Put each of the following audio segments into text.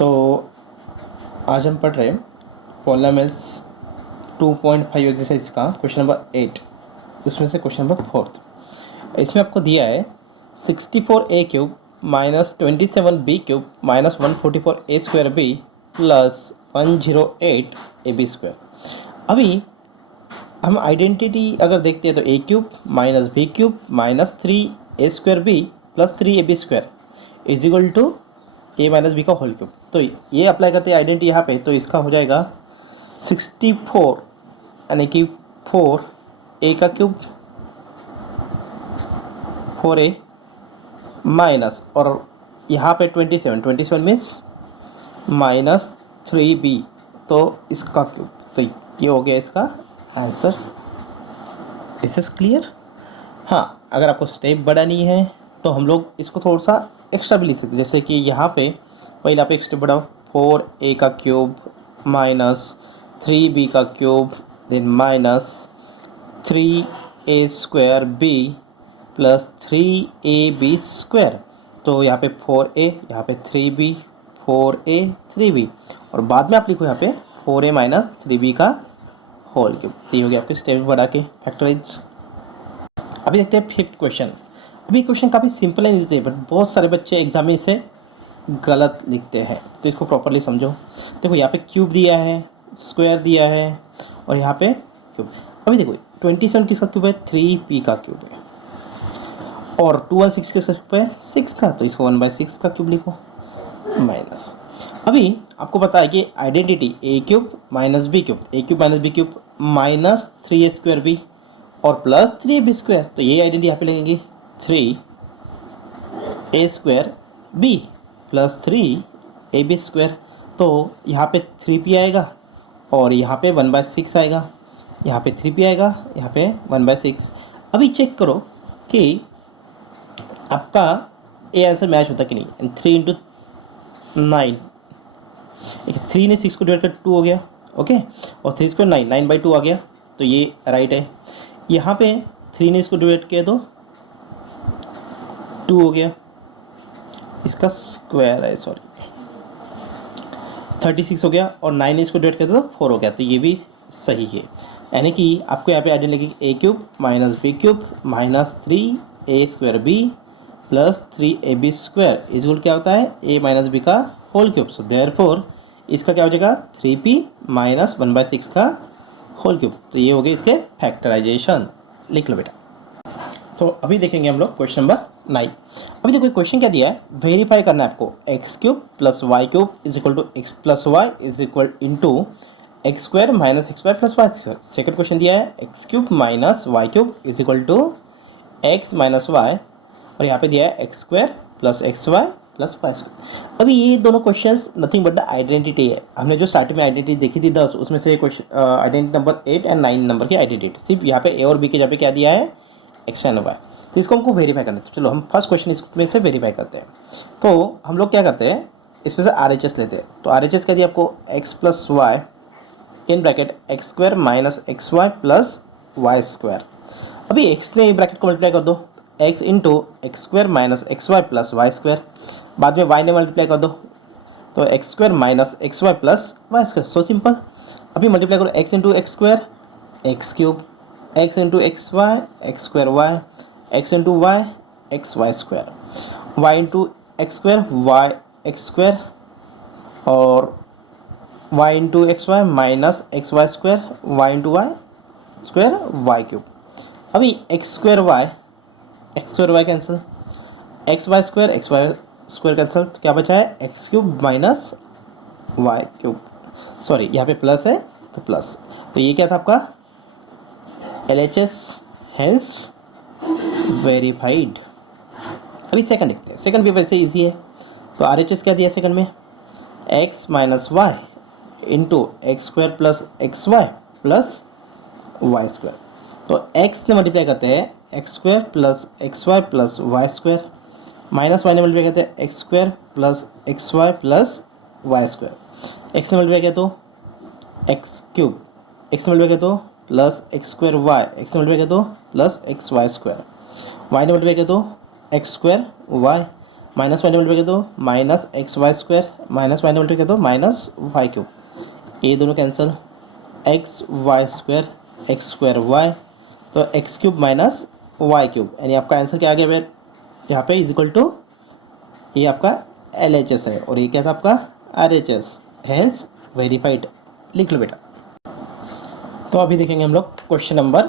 तो आज हम पढ़ रहे हैं पॉलिनॉमियल्स 2.5 एक्सरसाइज का क्वेश्चन नंबर 8, उसमें से क्वेश्चन नंबर 4। इसमें आपको दिया है 64a cube minus 27b cube minus 144a square B plus 108 A B square. अभी हम आइडेंटिटी अगर देखते हैं तो a cube minus B cube minus 3a square B plus 3ab square is equal to a minus B का whole cube. तो ये apply करते हैं आइडेंटिटी यहाँ पे, तो इसका हो जाएगा 64 यानी कि 4a का क्यूब 4a माइनस और यहाँ पे 27 मीन्स माइनस 3b, तो इसका क्यूब। तो ये हो गया इसका आंसर। This is clear. हाँ, अगर आपको स्टेप बढ़ानी है तो हम लोग इसको थोड़ा सा एक्स्ट्रा भी लिख सकते हैं, जैसे कि यहाँ पे पहले आप एक स्टेप बढ़ाओ, 4a का क्यूब माइनस 3b का cube then minus 3a square b plus 3ab square. तो यहाँ पे 4a, यहाँ पे 3b, 4a 3b और बाद में आप लिखो यहाँ पे 4a माइनस 3b का होल क्यूब। तो ये हो गया आपके स्टेप बढ़ा के फैक्टराइज। अभी देखते हैं फिफ्थ क्वेश्चन। अभी क्वेश्चन काफ़ी सिंपल एंड ईजी है, बट बहुत सारे बच्चे एग्जाम में इसे गलत लिखते हैं, तो इसको प्रॉपरली समझो। देखो यहाँ पे क्यूब दिया है, स्क्वायर दिया है और यहाँ पे क्यूब। अभी देखो 27 किसका क्यूब है, 3p का क्यूब है और 216 किसका क्यूब है, 6 का, तो इसको 1/6 का क्यूब लिखो माइनस। अभी आपको पता है कि identity a cube minus B cube, a cube minus B cube minus 3a square B और प्लस 3ab स्क्वायर। तो ये आइडेंटिटी यहाँ पे लगेगी 3a square b plus 3ab square. तो यहाँ पे 3p आएगा और यहाँ पे 1/6 आएगा, यहाँ पे 3p आएगा, यहाँ पे 1/6। अभी चेक करो कि आपका ये आंसर मैच होता कि नहीं। 3 इंटू 9, 3 ने 6 को डिवाइड कर 2 हो गया, ओके, और 3 स्क्वायर 9, 9/2 आ गया, तो ये राइट है। यहाँ पे 3 ने इसको डिवाइड किया तो 2 हो गया, इसका स्क्वायर है, सॉरी 36 हो गया, और 9 ने इसको डिवाइड किया तो 4 हो गया, तो ये भी सही है। यानी कि आपको यहाँ पे आइडेंटिटी लगेगी a cube minus B cube minus 3a square B plus 3ab square is equal क्या होता है, a माइनस बी का होल क्यूब। सो देयरफॉर इसका क्या हो जाएगा 3p माइनस 1/6 का होल क्यूब। तो ये हो गए इसके फैक्टराइजेशन, लिख लो बेटा। तो अभी देखेंगे हम लोग क्वेश्चन नंबर 9। अभी देखो क्वेश्चन क्या दिया है, वेरीफाई करना है आपको X cube plus Y cube is equal to X plus Y is equal into x square minus x Y plus Y square. Second question दिया है x cube minus Y cube is equal to X minus Y और यहाँ पे दिया है x square plus X Y plus Y square. अभी ये दोनों questions nothing but the identity है। हमने जो स्टार्टिंग में आइडेंटिटी देखी थी 10, उसमें से question identity number 8 and 9 number की आइडेंटिटी, सिर्फ यहाँ पे ए और बी के जगह पे क्या दिया है, एक्स एंड वाई। तो इसको हमको वेरीफाई करना है। तो चलो हम फर्स्ट क्वेश्चन इसमें से वेरीफाई करते हैं। तो हम लोग क्या करते हैं, इसमें से RHS लेते हैं। तो RHS क्या दिया आपको, X plus Y in bracket X square minus x Y plus Y square. अभी एक्स ने ब्रैकेट को मल्टीप्लाई कर दो, X into x square minus x Y plus Y square, बाद में वाई ने मल्टीप्लाई कर दो, तो x square minus x Y plus Y square. So simple. अभी मल्टीप्लाई करो X into x square X cube, x into x Y x square Y, x into y x Y square, y into x square Y x square और y into x Y minus x Y square, y into y square y cube. अभी x square y cancel, x Y square cancel, तो क्या बचा है x cube minus Y cube, sorry यहाँ पे plus है तो प्लस। तो ये क्या था आपका LHS, हेंस वेरीफाइड। अभी सेकंड देखते हैं, सेकंड भी वैसे इजी है। तो RHS क्या दिया सेकंड में, x minus Y into x square plus X Y plus Y square. तो x ने मल्टीप्लाई करते हैं X square plus X Y plus Y square, minus Y ने मल्टीप्लाई करते हैं X square plus X Y plus Y square. X ने multiply किया तो एक्स क्यूब, एक्स ने मल्टीप्लाई किया तो plus X square Y, X ने मल्टीप्लाई किया तो plus X Y square, Y ने मल्टीप्लाई किया तो x square Y, minus y multiply कर दो minus x Y square, minus y multiply कर दो माइनस वाई क्यूब, ये दोनों cancel, x Y square x square y, तो x cube minus Y cube, यानी आपका आंसर क्या आ गया बेटा यहाँ पे इज इक्वल टू, ये आपका एल एच एस है और ये क्या था आपका R H S, has verified. लिख लो बेटा। तो अभी देखेंगे हम लोग क्वेश्चन नंबर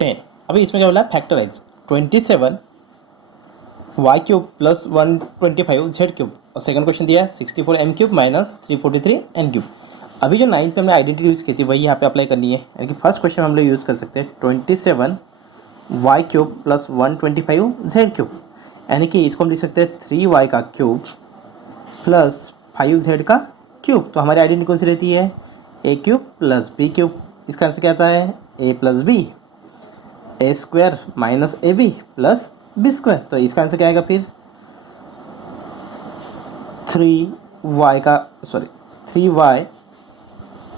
10। अभी इसमें क्या बोला है, factorise 27 Y cube plus 125 Z cube, और सेकंड क्वेश्चन दिया है 64 M cube minus 343 N cube. अभी जो 9th पे हमने आइडेंटिटी यूज़ की थी वही यहाँ पे अप्लाई करनी है, यानी कि फर्स्ट क्वेश्चन हम लोग यूज़ कर सकते हैं 27 Y cube plus 125 Z cube, यानी कि इसको हम लिख सकते हैं 3y का क्यूब प्लस 5z का क्यूब। तो हमारी आइडेंटिटी कौन सी रहती है, a cube plus b cube, इसका आंसर क्या आता है a plus b, a square minus A b plus b square, तो इसका आंसर क्या आएगा फिर 3y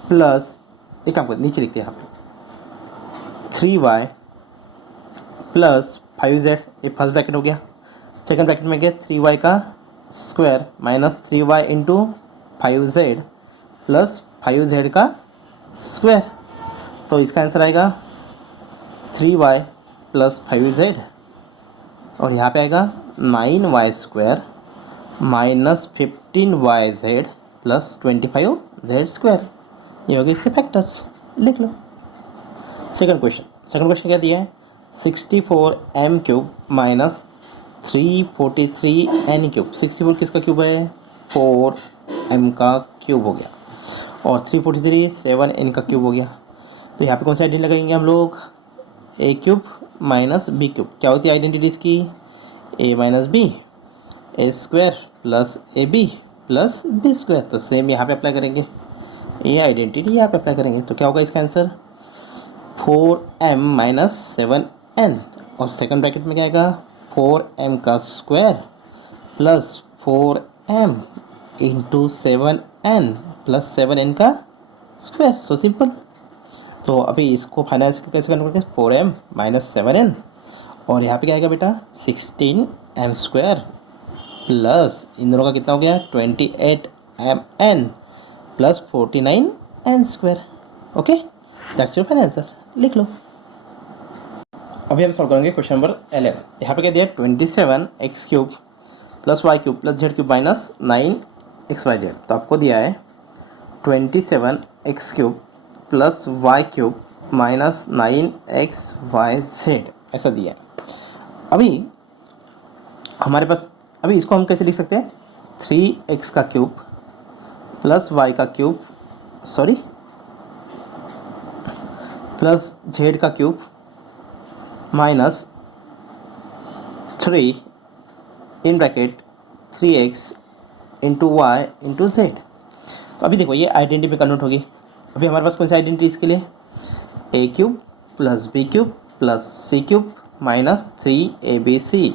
प्लस, एक काम कर नीचे लिखते हैं यहाँ पे 3y प्लस 5z, ये फर्स्ट ब्रैकेट हो गया, सेकंड ब्रैकेट में गया 3y का square minus 3y into 5z plus 5z का स्क्वायर, तो इसका आंसर आएगा 3y प्लस 5z, और यहाँ पे आएगा 9y square minus 15yz plus 25z square, ये हो गए इसके फैक्टर्स। लिख लो। सेकंड क्वेश्चन क्या दिया है 64 M cube minus 343 N cube, 64 किसका क्यूब है 4 एम का क्यूब हो गया, और 343 7 एन का क्यूब हो गया। तो यहाँ पे कौन सी आइडेंटिटी लगाएंगे हम लोग, a cube minus B cube, क्या होती है आइडेंटिटी इसकी a minus b, a square plus a b plus b square, तो सेम यहाँ पे अप्लाई करेंगे, ये आइडेंटिटी यहाँ पे अप्लाई करेंगे, तो क्या होगा इसका आंसर 4m माइनस 7n, और सेकंड ब्रैकेट में क्या आएगा 4m का square plus 4m into 7n plus 7n का स्क्वायर, सो सिंपल। तो अभी इसको फाइनेंस कैसे कन्वर्ट करें 4m माइनस 7n, और यहाँ पे क्या आएगा बेटा 16m स्क्वायर प्लस इन दोनों का कितना हो गया 28mn plus 49n square. Okay, that's your final answer. लिख लो। अभी हम सॉल्व करेंगे क्वेश्चन नंबर 11। यहाँ पे क्या दिया 27 X cube plus Y cube plus Z cube minus 9 X Y Z, तो आपको दिया है 27 X cube plus Y cube minus 9 X Y Z, ऐसा दिया है। अभी हमारे पास, अभी इसको हम कैसे लिख सकते हैं 3x का क्यूब प्लस वाई का क्यूब प्लस जेड का cube minus 3 in bracket 3x into Y into Z. तो अभी देखो ये आइडेंटिटी में कन्वर्ट होगी। अभी हमारे पास कौन सी आइडेंटिटी इसके लिए a cube plus b cube plus c cube minus 3abc,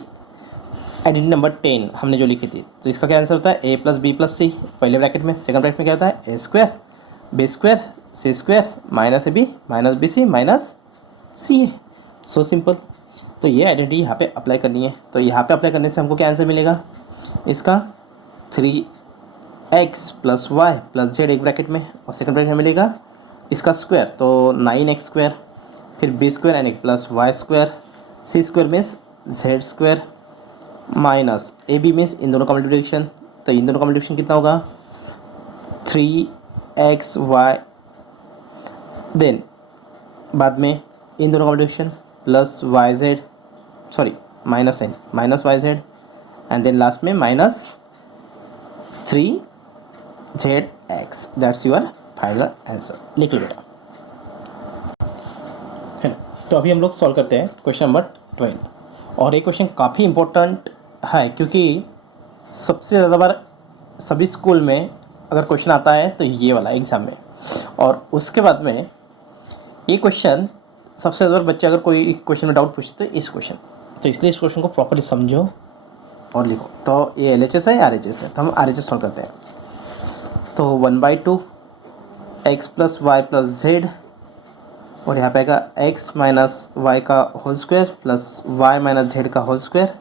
identity number 10 हमने जो लिखी थी। तो इसका क्या आंसर होता है a plus b plus c पहले ब्रैकेट में, सेकंड ब्रैकेट में क्या होता है a square b square C square minus A b minus b c minus c a, so simple. तो ये आइडेंटिटी यहाँ पे अप्लाई करनी है। तो यहाँ पे अप्लाई करने से हमको क्या आंसर मिलेगा इसका 3x plus Y plus Z एक ब्रैकेट में, और सेकंड ब्रैकेट में मिलेगा इसका स्क्वायर, तो 9x स्क्वायर फिर बी स्क्वायर एन एक प्लस वाई स्क्वायर सी square means Z square minus ए बी मीन्स इन दोनों का मल्टीप्लिकेशन, तो इन दोनों का मल्टीप्लिकेशन कितना होगा 3x वाई, देन बाद में इन दोनों का multiplication plus Y Z minus n minus Y z, and then last में minus 3zx, that's your final answer. लिख लो बेटा, है ना। तो अभी हम लोग सॉल्व करते हैं क्वेश्चन नंबर 12, और ये क्वेश्चन काफ़ी इम्पोर्टेंट है क्योंकि सबसे ज़्यादा बार सभी स्कूल में अगर क्वेश्चन आता है तो ये वाला एग्ज़ाम में, और उसके बाद में ये क्वेश्चन सबसे ज़्यादा बच्चे अगर कोई क्वेश्चन में डाउट पूछते तो इस क्वेश्चन, तो इसलिए इस क्वेश्चन को प्रॉपर्ली समझो और लिखो। तो ये LHS है या RHS है, तो हम RHS सॉल्व करते हैं। तो 1/2 x plus Y plus z, और यहाँ पे आएगा x माइनस वाई का whole square plus y minus z का whole square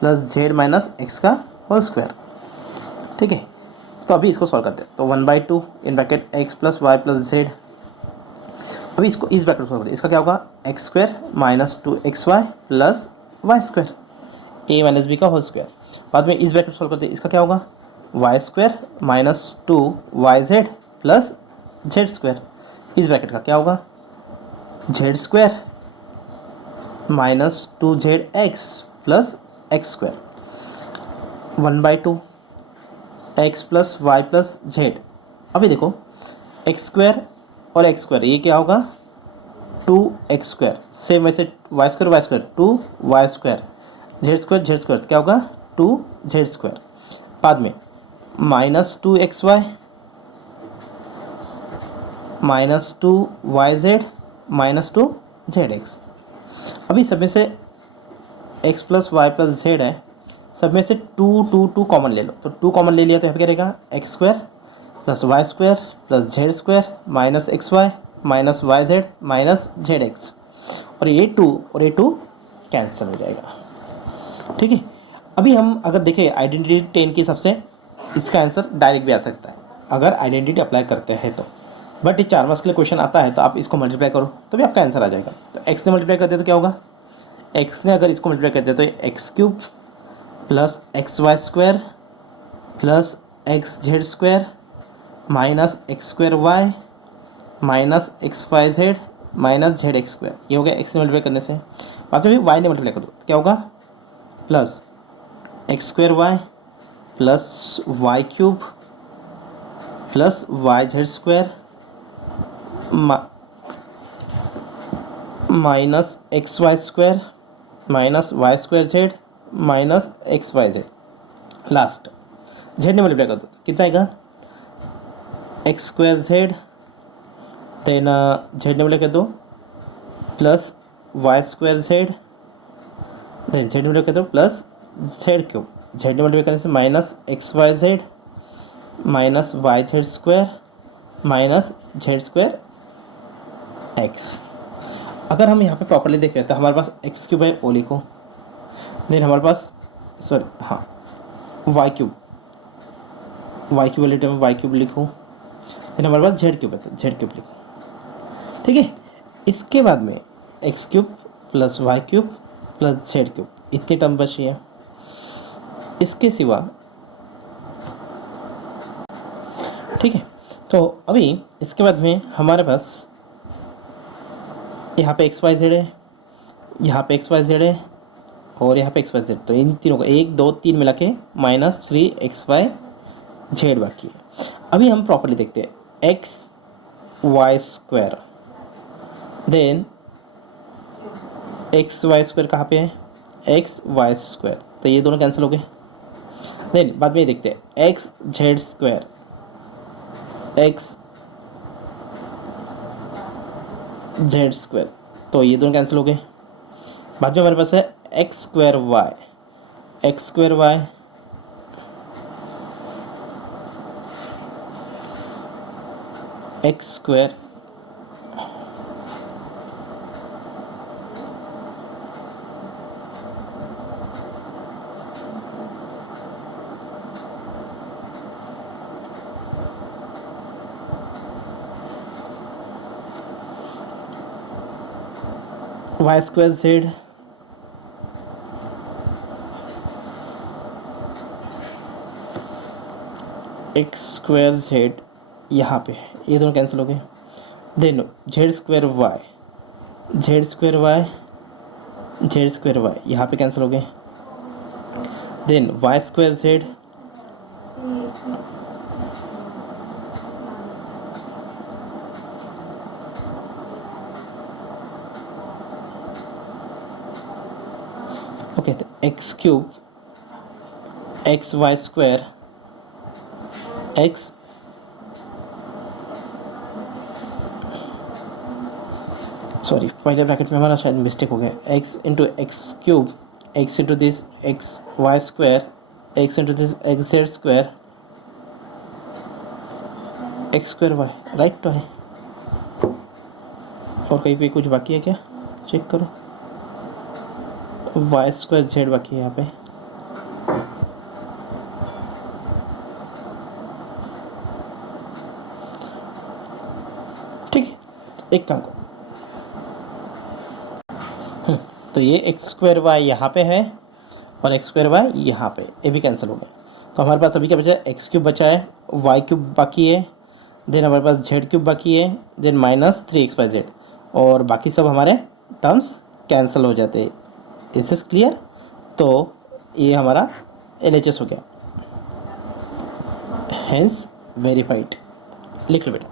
plus z minus x का होल स्क्वायर। ठीक है, तो अभी इसको सॉल्व करते हैं। तो 1/2 in bracket X plus Y plus Z. अभी इसको इस ब्रैकेट सॉल्व करते हैं। इसका क्या होगा, x square minus 2xy plus Y square, a minus B का होल स्क्वायर। बाद में इस ब्रैकेट सॉल्व करते हैं। इसका क्या होगा, Y square minus 2yz plus Z square. इस ब्रैकेट का क्या होगा, Z square minus 2zx plus X square. 1/2 X plus Y plus Z. अभी देखो एक्स स्क्वायर और एक्स स्क्वायर, ये क्या होगा 2x स्क्वायर। सेम वैसे Y square 2y square, Z square क्या होगा 2z स्क्वायर। बाद में -2xy -2yz -2zx। अभी सब में से x plus Y plus Z है, सब में से 2 कॉमन ले लो। तो 2 कॉमन ले लिया तो यहाँ पे क्या रहेगा, X square plus Y square plus Z square minus x Y minus Y Z minus Z X, और ये 2 और ये 2 कैंसिल हो जाएगा। ठीक है, अभी हम अगर देखें आइडेंटिटी 10 के हिसाब से इसका आंसर डायरेक्ट भी आ सकता है अगर आइडेंटिटी अप्लाई करते हैं तो। बट ये 4 मार्क्स के लिए क्वेश्चन आता है तो आप इसको मल्टीप्लाई करो तो भी आपका आंसर आ जाएगा। तो एक्स ने मल्टीप्लाई करते तो क्या होगा, एक्स ने अगर इसको मल्टीप्लाई करते तो x cube plus X Y square plus X Z square minus X square Y minus x Y Z minus Z x square. ये हो गया एक्स ने मल्टीप्लाई करने से। बाद में वाई ने मल्टीप्लाई कर दो तो क्या होगा, plus X square Y plus Y cube plus Y Z square minus x Y square minus Y square Z minus x Y Z. Last Z ने मल्टीप्लाई कर दो कितना आएगा, X square Z, then Z ने multiply कर दो plus Y square Z, then Z ने multiply कर दो प्लस जेड क्यूब, जेड ने मल्टीप्लाई करने से minus x Y Z minus Y Z square minus Z square x. अगर हम यहाँ पे प्रॉपर्ली देखें तो हमारे पास एक्स क्यूब है, ओ लिखो, देन हमारे पास सॉरी हाँ वाई क्यूब वाले टाइम वाई क्यूब लिखो, देन हमारे पास जेड क्यूब है तो जेड क्यूब लिखो। ठीक है, इसके बाद में X cube plus Y cube plus Z cube, इतनी टर्म बची है। इसके सिवा ठीक है, तो अभी इसके बाद में हमारे पास यहाँ पे एक्स वाई जेड है, यहाँ पे एक्स वाई जेड है और यहाँ पे एक्स वाई जेड। तो इन तीनों को 1 2 3 मिला के -3xy जेड बाकी है। अभी हम प्रॉपर्ली देखते हैं, x Y square, then x Y square कहाँ पे है, एक्स वाई स्क्वायर, तो ये दोनों कैंसिल हो गए। देन बाद में देखते हैं x Z square, x Z square, तो ये दोनों कैंसिल हो गए। बाद में हमारे पास है x square Y, x square Y x square y square z x square z, यहाँ पे ये दोनों कैंसिल हो गए। Then z square y Z square y Z square y, यहाँ पे कैंसिल हो गए। Then y square z okay, तो x cube x Y square x sorry पहले ब्रैकेट में हमारा शायद मिस्टेक हो गया, x into x cube x into this x Y square x into this x Z square x square y, right तो है। और कहीं पे कुछ बाकी है क्या, चेक करो, वाई स्क्वायर जेड बाकी है यहाँ पे। एक काम करो, तो ये एक्स स्क्वायर वाई यहाँ पे है और एक्स स्क्वायर वाई यहाँ पे, ये भी कैंसिल हो गया। तो हमारे पास अभी क्या बचा है, एक्स क्यूब बचा है, वाई क्यूब बाकी है, देन हमारे पास जेड क्यूब बाकी है, देन माइनस 3x/z, और बाकी सब हमारे टर्म्स कैंसिल हो जाते हैं। Is this clear? तो ये हमारा LHS हो गया, हेंस वेरीफाइड। लिख लो बेटा।